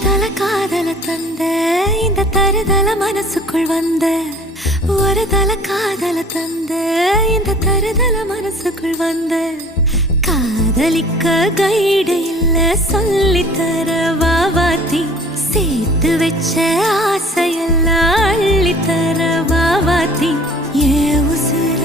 தருதல காதல தந்த இந்த தருதல மனசுக்குள் வந்த ஒரு தல காதல தந்த இந்த தருதல மனசுக்குள் வந்த காதலிக்க கைடு இல்ல சொல்லித்தர வாவாத்தி சேர்த்து வச்ச ஆசையெல்லாம் அள்ளித்தர வாவாத்தி ஏ உசுர